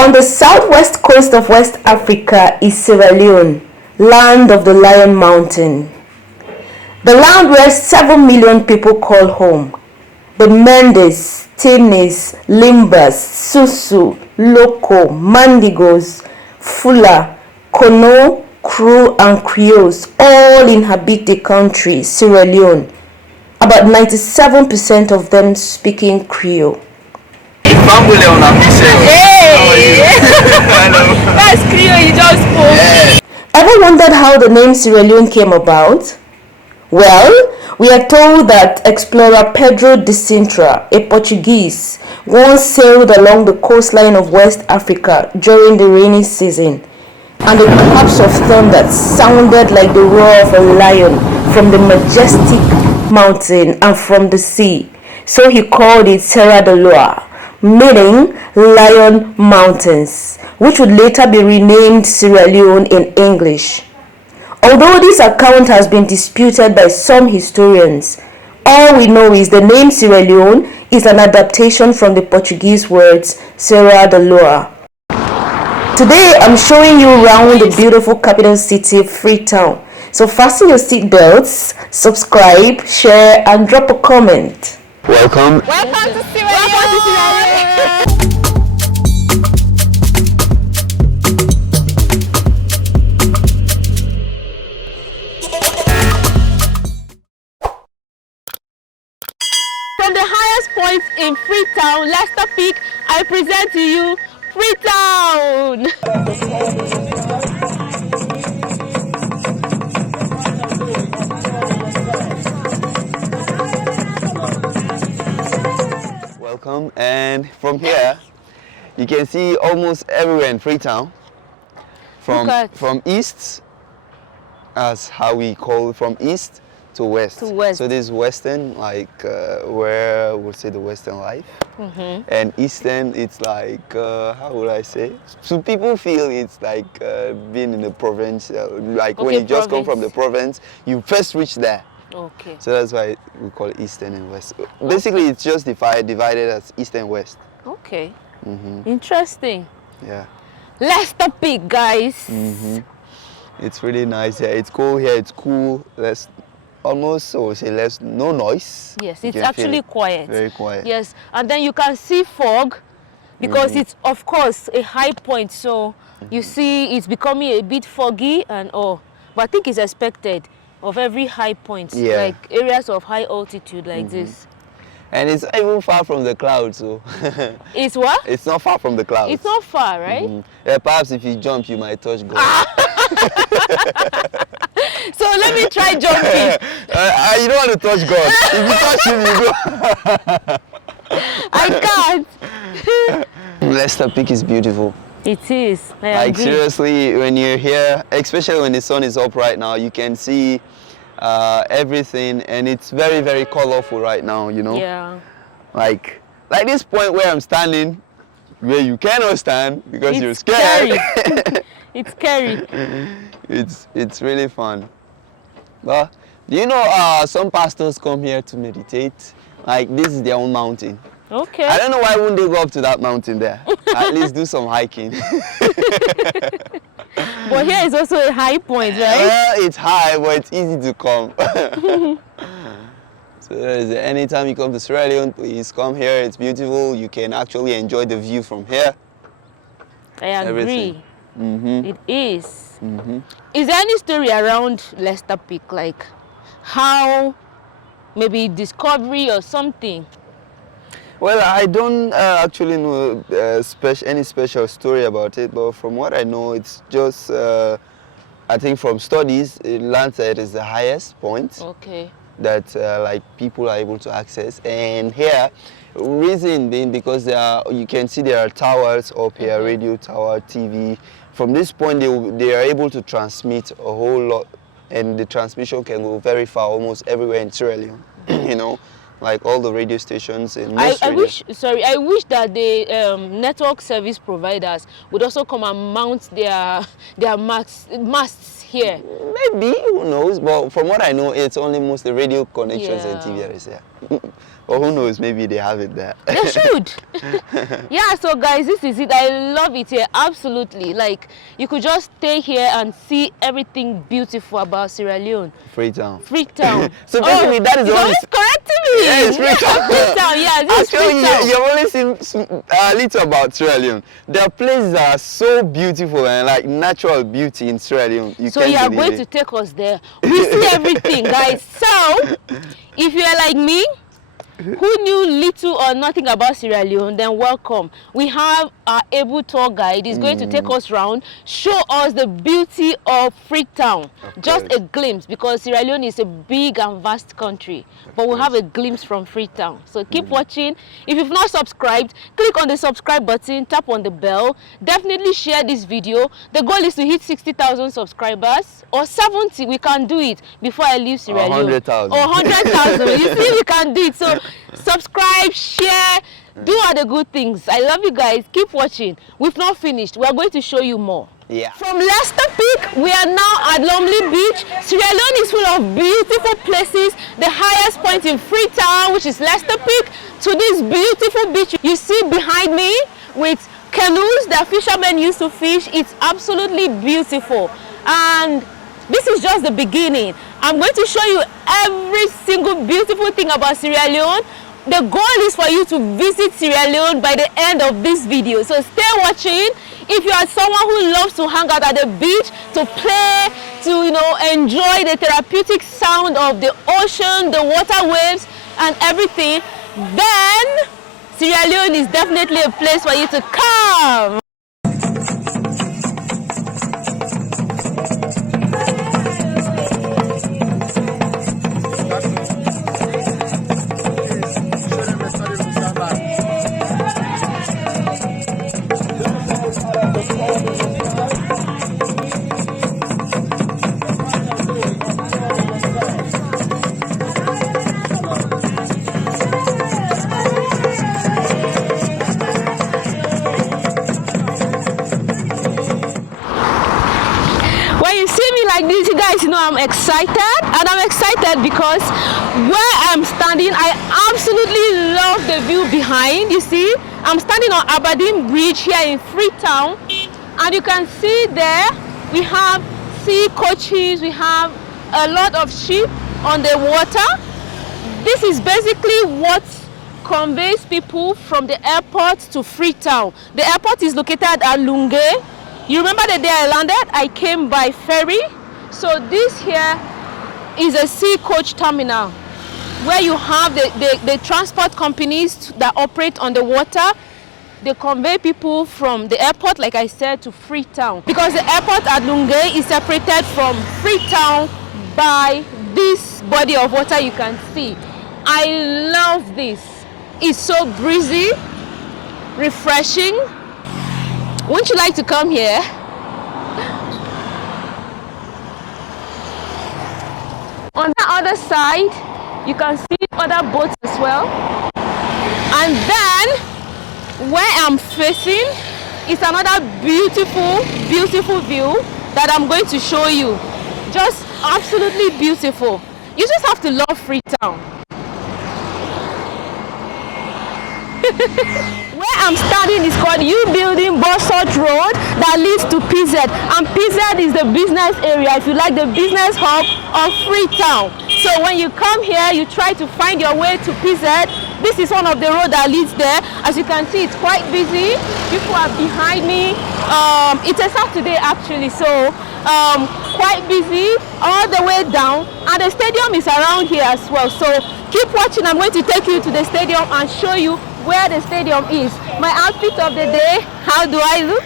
On the southwest coast of West Africa is Sierra Leone, land of the Lion Mountain. The land where 7 million people call home. The Mendes, Tenes, Limbas, Susu, Loco, Mandigos, Fullah, Kono, Kuru and Krios all inhabit the country, Sierra Leone. About 97% of them speaking Creole. That's Krios, you just spoke. Ever wondered how the name Sierra Leone came about? Well, we are told that explorer Pedro de Sintra, a Portuguese, once sailed along the coastline of West Africa during the rainy season, and the claps of thunder sounded like the roar of a lion from the majestic mountain and from the sea. So he called it Sierra Leone, meaning Lion Mountains, which would later be renamed Sierra Leone in English. Although this account has been disputed by some historians, all we know is the name Sierra Leone is an adaptation from the Portuguese words Sierra Leone. Today I'm showing you around the beautiful capital city, Freetown. So fasten your seatbelts, subscribe, share and drop a comment. Welcome. Welcome to Sierra Leone. From the highest point in Freetown, Leicester Peak, I present to you Freetown. Welcome, and from here you can see almost everywhere in Freetown. From east, as how we call it, from east to west. So this is western, like where we'll say the western life, and eastern, it's like how would I say? So people feel it's like being in the province, like when you just come from the province, you first reach there. Okay. So that's why we call it eastern and west. Basically, it's just divided as east and west. Okay. Interesting. Yeah. Leicester Peak, guys. It's really nice here. It's cool here. It's cool. There's almost, so say, less no noise. Yes, it's actually quiet. Very quiet. Yes, and then you can see fog because it's of course a high point. So you see it's becoming a bit foggy and all. But I think it's expected of every high point, like areas of high altitude like this. And it's not even far from the clouds, so it's what? It's not far from the clouds. It's not far, right? Yeah, perhaps if you jump, you might touch God. So let me try jumping. You don't want to touch God. If you touch him, you go. I can't. Leicester Peak is beautiful. It is. I agree. Seriously, when you're here, especially when the sun is up right now, you can see everything, and it's very, very colorful right now, you know. Yeah. Like this point where I'm standing, where you cannot stand because you're scared. Scary. It's scary. It's really fun. But you know, some pastors come here to meditate. Like this is their own mountain. Okay. I don't know why wouldn't they go up to that mountain there? At least do some hiking. But here is also a high point, right? It's high, but it's easy to come. So anytime you come to Sierra Leone, please come here. It's beautiful. You can actually enjoy the view from here. I agree. Everything. It is. Is there any story around Leicester Peak, like how maybe discovery or something? Well, I don't actually know any special story about it, but from what I know, it's just, I think from studies, it lands that it is the highest point that like people are able to access. And here, reason being because you can see there are towers up here, radio tower, TV. From this point, they are able to transmit a whole lot, and the transmission can go very far, almost everywhere in Sierra Leone, you know. Like all the radio stations in most I wish that the network service providers would also come and mount their masts here. Maybe, who knows? But from what I know, it's only mostly radio connections and TV that is here. Or who knows, maybe they have it there. They should. Yeah, so guys, this is it. I love it here, absolutely. Like, you could just stay here and see everything beautiful about Sierra Leone. Freetown. Freetown. So basically, that is you're all. always correcting me. Yeah, it's Freetown. Freetown, yeah, this is Actually, Freetown. you've only seen a little about Sierra Leone. There are places that are so beautiful and like natural beauty in Sierra Leone. So you are going to take us there. We see everything, guys. So, if you are like me, who knew little or nothing about Sierra Leone, then welcome. We have our able tour guide. He's going to take us around, show us the beauty of Freetown. Just a glimpse, because Sierra Leone is a big and vast country. But we'll have a glimpse from Freetown. So keep watching. If you've not subscribed, click on the subscribe button, tap on the bell. Definitely share this video. The goal is to hit 60,000 subscribers or 70. We can do it before I leave Sierra Leone. 100,000. Or 100,000. You see, we can do it. So subscribe, share, do all the good things. I love you guys. Keep watching. We've not finished. We are going to show you more. Yeah. From Leicester Peak, we are now at Lonely Beach. Sierra Leone is full of beautiful places. The highest point in Freetown, which is Leicester Peak, to this beautiful beach you see behind me with canoes that fishermen used to fish. It's absolutely beautiful. And this is just the beginning. I'm going to show you every single beautiful thing about Sierra Leone. The goal is for you to visit Sierra Leone by the end of this video. So stay watching. If you are someone who loves to hang out at the beach, to play, to enjoy the therapeutic sound of the ocean, the water waves and everything, then Sierra Leone is definitely a place for you to come. I'm excited, and I'm excited because where I'm standing, I absolutely love the view behind. You see, I'm standing on Aberdeen Bridge here in Freetown, and you can see there we have sea coaches, we have a lot of sheep on the water. This is basically what conveys people from the airport to Freetown. The airport is located at Lunge. You remember the day I landed? I came by ferry. So this here is a sea coach terminal where you have the transport companies that operate on the water. They convey people from the airport, like I said, to Freetown. Because the airport at Lunge is separated from Freetown by this body of water you can see. I love this. It's so breezy, refreshing. Wouldn't you like to come here? On the other side, you can see other boats as well. And then, where I'm facing is another beautiful, beautiful view that I'm going to show you. Just absolutely beautiful. You just have to love Freetown. Where I'm standing is called U Building Borsot Road that leads to PZ, and PZ is the business area, if you like, the business hub of Freetown. So when you come here, you try to find your way to PZ. This is one of the roads that leads there. As you can see, it's quite busy. People are behind me. It's a Saturday actually, so quite busy all the way down, and the stadium is around here as well. So keep watching. I'm going to take you to the stadium and show you where the stadium is. My outfit of the day, how do I look?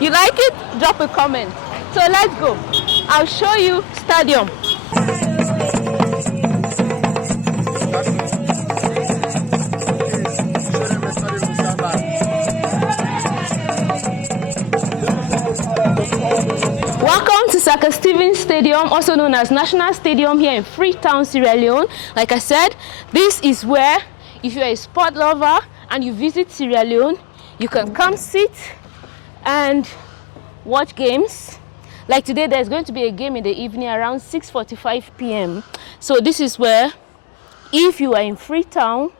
You like it? Drop a comment. So let's go. I'll show you stadium. Welcome to Saka Stevens Stadium, also known as National Stadium here in Freetown, Sierra Leone. Like I said, this is where, if you're a sport lover and you visit Sierra Leone, you can come sit and watch games. Like today, there's going to be a game in the evening around 6:45 p.m. So this is where if you are in Freetown,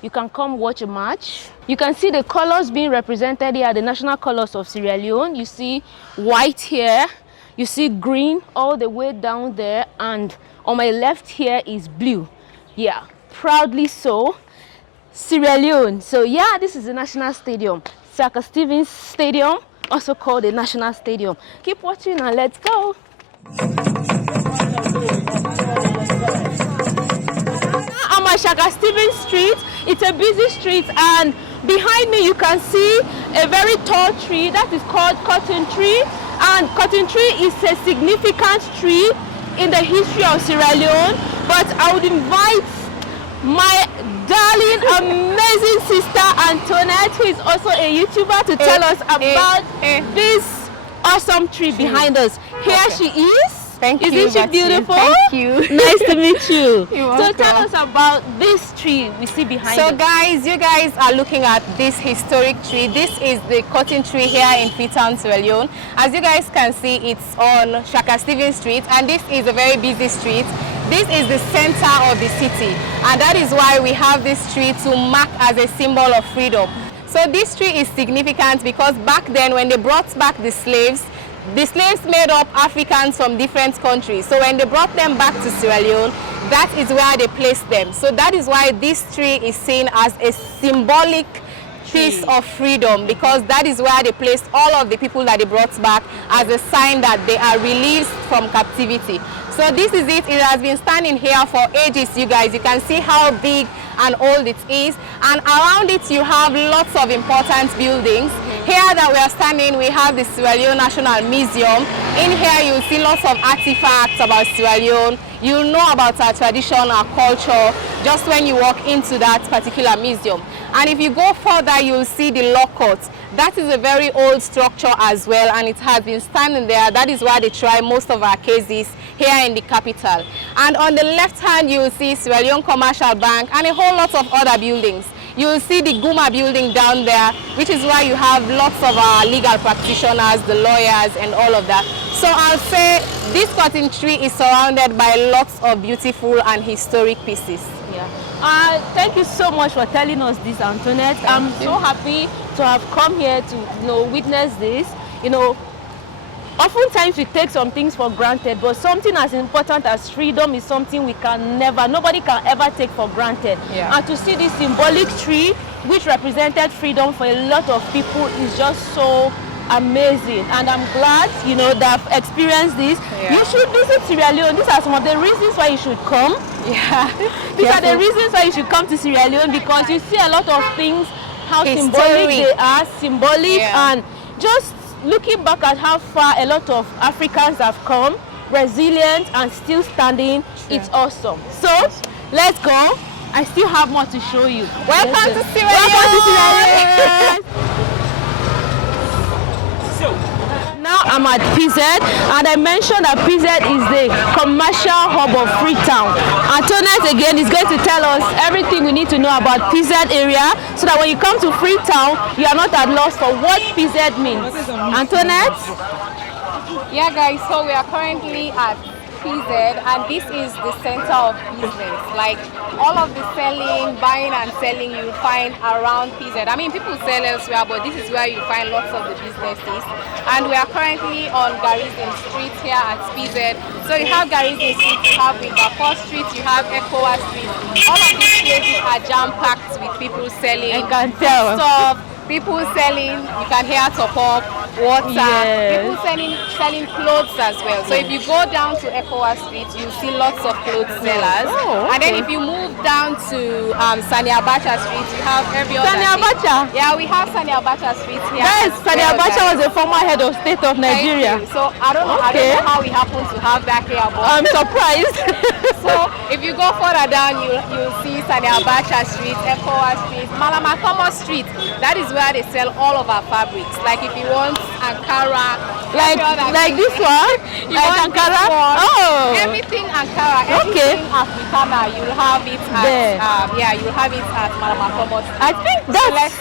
you can come watch a match. You can see the colors being represented here, the national colors of Sierra Leone. You see white here, you see green all the way down there, and on my left here is blue. Yeah, proudly so, Sierra Leone. So yeah, this is the national stadium, Saka Stevens Stadium, also called the National Stadium. Keep watching and let's go. I'm at Shaka Stevens Street. It's a busy street, and behind me you can see a very tall tree that is called cotton tree. And cotton tree is a significant tree in the history of Sierra Leone. But I would invite my darling, amazing sister Antoinette, who is also a YouTuber, to tell us about this awesome tree behind us. Here she is. Thank you. Isn't she beautiful? Thank you. Nice to meet you. You're So welcome. tell us about this tree we see behind us. So guys, you guys are looking at this historic tree. This is the cotton tree here in Freetown, Sierra Leone. As you guys can see, it's on Shaka Stevens Street, and this is a very busy street. This is the center of the city, and that is why we have this tree to mark as a symbol of freedom. So this tree is significant because back then, when they brought back the slaves made up Africans from different countries. So when they brought them back to Sierra Leone, that is where they placed them. So that is why this tree is seen as a symbolic piece of freedom, because that is where they placed all of the people that they brought back as a sign that they are released from captivity. So this is it. It has been standing here for ages, you guys. You can see how big and old it is, and around it you have lots of important buildings. Here that we are standing, we have the Sierra Leone National Museum. In here you'll see lots of artifacts about Sierra Leone. You'll know about our tradition, our culture, just when you walk into that particular museum. And if you go further, you'll see the law court. That is a very old structure as well, and it has been standing there. That is where they try most of our cases here in the capital. And on the left hand, you'll see Sierra Leone Commercial Bank and a whole lot of other buildings. You'll see the Guma building down there, which is where you have lots of our legal practitioners, the lawyers, and all of that. So I'll say this cotton tree is surrounded by lots of beautiful and historic pieces. Yeah. Thank you so much for telling us this, Antoinette. I'm so happy to have come here to witness this. Oftentimes we take some things for granted, but something as important as freedom is something nobody can ever take for granted. Yeah. And to see this symbolic tree, which represented freedom for a lot of people, is just so amazing. And I'm glad, that I've experienced this. Yeah. You should visit Sierra Leone. These are some of the reasons why you should come. Yeah. These are the reasons why you should come to Sierra Leone, because you see a lot of things, how symbolic they are, and just looking back at how far a lot of Africans have come, resilient and still standing, it's awesome. So let's go. I still have more to show you. Welcome to Sierra Leone. Now I'm at PZ, and I mentioned that PZ is the commercial hub of Freetown. Antoinette again is going to tell us everything we need to know about PZ area, so that when you come to Freetown, you are not at loss for what PZ means. Antoinette? Yeah guys, so we are currently at PZ, and this is the center of business. Like all of the selling, buying and selling you'll find around PZ. I mean, people sell elsewhere, but this is where you find lots of the businesses. And we are currently on Garrison Street here at PZ. So you have Garrison Street, you have River Street, you have Ecowa Street. All of these places are jam-packed with people selling. I can tell. Stuff. People selling, you can hear top up, water, Yes. people selling clothes as well. So if you go down to Ecowa Street, you see lots of clothes sellers. Oh, And then okay. if you move down to Sani Abacha Street, you have every other Sani thing. Abacha? Yeah, we have Sani Abacha Street here. Yes, as Sani well, Abacha guys. was a former head of state of Thank Nigeria. you. So I don't know how we happen to have that here, but I'm surprised. so if you go further down, you'll see Sani Abacha Street, Ecowa Street, Malamakomo Street. That is where they sell all of our fabrics. Like if you want Ankara, like this one? you Like want Ankara? this one, Oh. everything Ankara, Okay. everything Africana, you'll have it There. at you'll have it at Malamakomo Street. I think Let's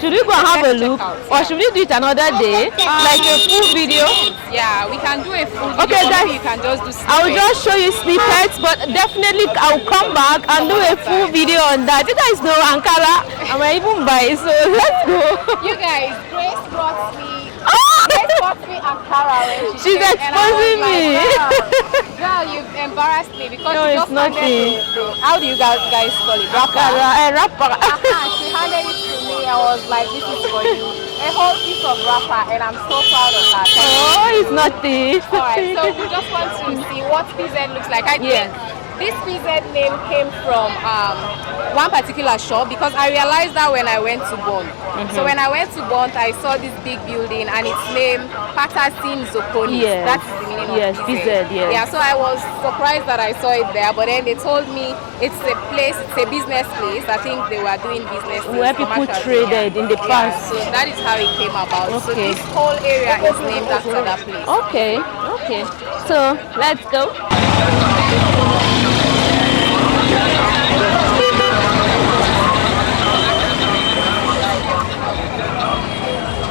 Should we go and have a check look? out, Or yeah. should we do it another day? Like a full video? Yeah, we can do a full video. Okay, guys. Maybe you can just do I will snippets. just show you snippets, but definitely I'll come back and do a full video on that. You guys know Ankara, I might even buy it, so let's go. You guys, Grace brought me Ah! Grace brought me Ankara when she She's came, and I was exposing me. like, girl, you've embarrassed me because No, she it's just handed nothing. how do you guys call it? Wrapper. Rapper. She handed it to me. I was like, this is for you. A whole piece of wrapper, and I'm so proud of her. Oh, it's nothing. Alright, so we just want to see what PZ looks like. I think this PZ name came from one particular shop because I realized that when I went to Bond. So when I went to Bond, I saw this big building and it's named Patterson Zoconi. Yes. That's the meaning of PZ, yes. Yeah, so I was surprised that I saw it there, but then they told me it's a place, it's a business place. I think they were doing business Where people traded in the past. so that is how it came about. So Okay. this whole area is named after that place. Okay. So let's go.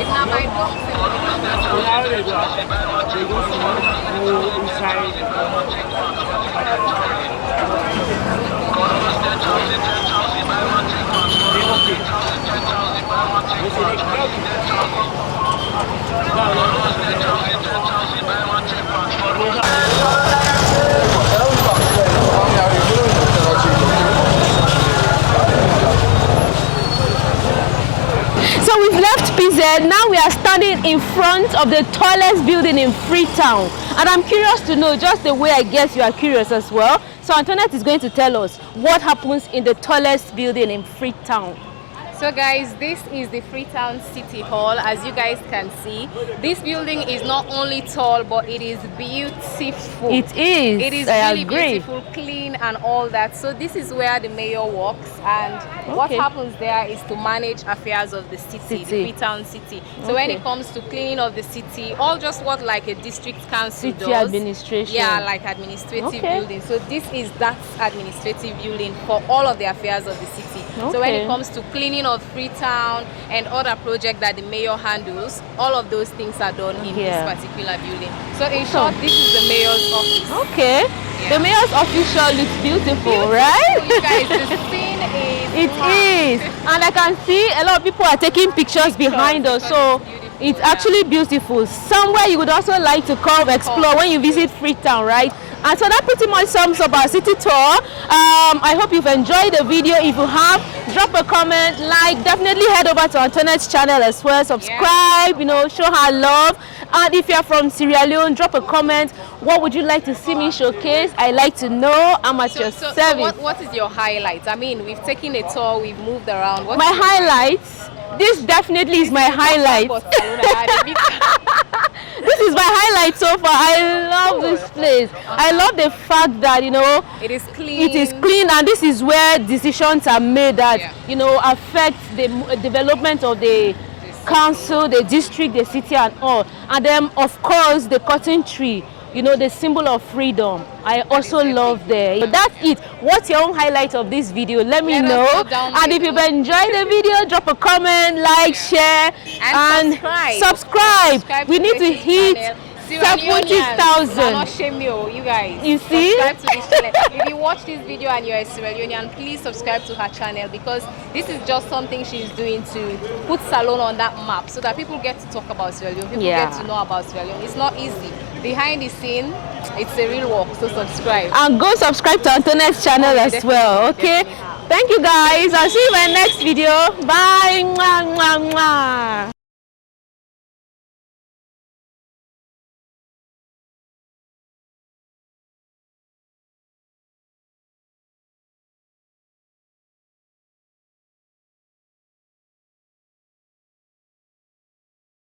It's not my So we've left PZ, now we are standing in front of the tallest building in Freetown. And I'm curious to know, just the way I guess you are curious as well. So Antoinette is going to tell us what happens in the tallest building in Freetown. So guys, this is the Freetown City Hall. As you guys can see, this building is not only tall, but it is beautiful. It is. It is I really agree. beautiful, clean and all that. So this is where the mayor works, and what happens there is to manage affairs of the city. The Freetown city. So when it comes to cleaning of the city, all just what like a district council City does. administration. Yeah, like administrative building. So this is that administrative building for all of the affairs of the city. So when it comes to cleaning of Freetown and other projects that the mayor handles, all of those things are done in this particular building. So in short, this is the mayor's office. Okay. Yeah. The mayor's office sure looks beautiful, right? You guys, the scene is It is. And I can see a lot of people are taking pictures behind us. So it's actually beautiful. Somewhere you would also like to come explore when you visit Freetown, right? And so that pretty much sums up our city tour. I hope you've enjoyed the video. If you have, drop a comment, like, definitely head over to Antoinette's channel as well. Subscribe, you know, show her love. And if you're from Sierra Leone, drop a comment. What would you like to see me showcase? I like to know. I'm at your service. So what is your highlight? I mean, we've taken a tour, we've moved around. My highlights? This definitely is my highlight. This is my highlight so far. I love this place. I love the fact that, you know, it is clean. It is clean, and this is where decisions are made that, you know, affect the development of the council, the district, the city, and all. And then, of course, the cotton tree. You know, the symbol of freedom. I also love there. But that's it. What's your own highlight of this video? Let me know. And if you've enjoyed the video, drop a comment, like, share, and subscribe. We need to hit 70,000. Not shame you guys. You see? Subscribe to this channel. If you watch this video and you're a Sierra Leonean, please subscribe to her channel, because this is just something she's doing to put Salone on that map so that people get to talk about Sierra Leone. People get to know about Sierra Leone. It's not easy. Behind the scene, it's a real work. So subscribe. And go subscribe to Antoinette's channel as well. Okay? Thank you guys. I'll see you in my next video. Bye. Mwah, mwah, mwah.